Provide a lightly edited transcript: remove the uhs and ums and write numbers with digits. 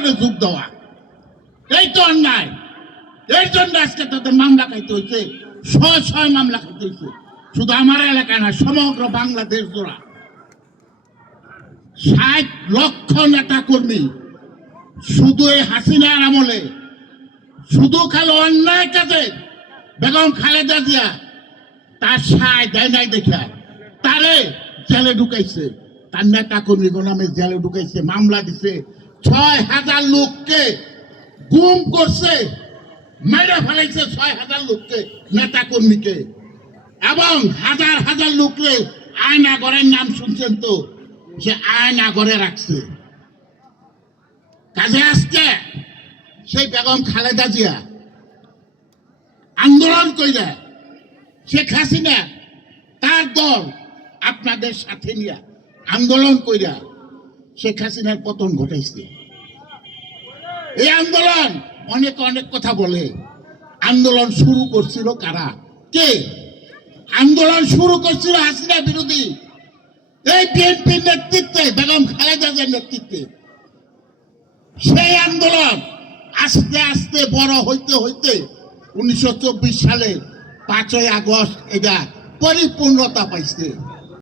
আন্দোলনে যোগ দেওয়া, এই তো অন্যায়। এর জন্য আজকে তাদের মামলা খাইতে হয়েছে, ছয় মামলা খাইতে হয়েছে, শুধু আমার এলাকায় না, সমগ্র বাংলাদেশ জোড়া। 60 লক্ষ নেতা কর্মী শুধু এই হাসিনার আমলে, শুধু খালি অন্যায় কাজে বেগম খালেদা জিয়া তার সায় দেয় নাই দেখা তারে জেলে ঢুকাইছে, তার নেতা কর্মী নামে জেলে ঢুকাইছে, মামলা দিছে, 6000 লোককে গুম করছে, মেরে ফেলাইছে 6000 লোককে, নেতা কর্মীকে, এবং হাজার হাজার লোককে আয়নাগরের নাম শুনছেন তো, সে আয়নাগরে রাখছে। কাজে আজকে সেই বেগম খালেদা জিয়া আন্দোলন কইরা শেখ হাসিনা তার দল আপনাদের সাথে নিয়ে আন্দোলন কইরা শেখ হাসিনার পতন ঘটাইছে। এই আন্দোলন অনেক অনেক কথা বলে, আন্দোলন শুরু করছিল কারা, কে? আন্দোলন শুরু করছিল হাসিনা বিরোধী এই বিএনপির নেতৃত্বে, বেগম খালেদা জিয়ার নেতৃত্বে। সেই আন্দোলন আস্তে আস্তে বড় হইতে হইতে 1924 সালে 5ই আগস্ট এটা পরিপূর্ণতা পাইছে।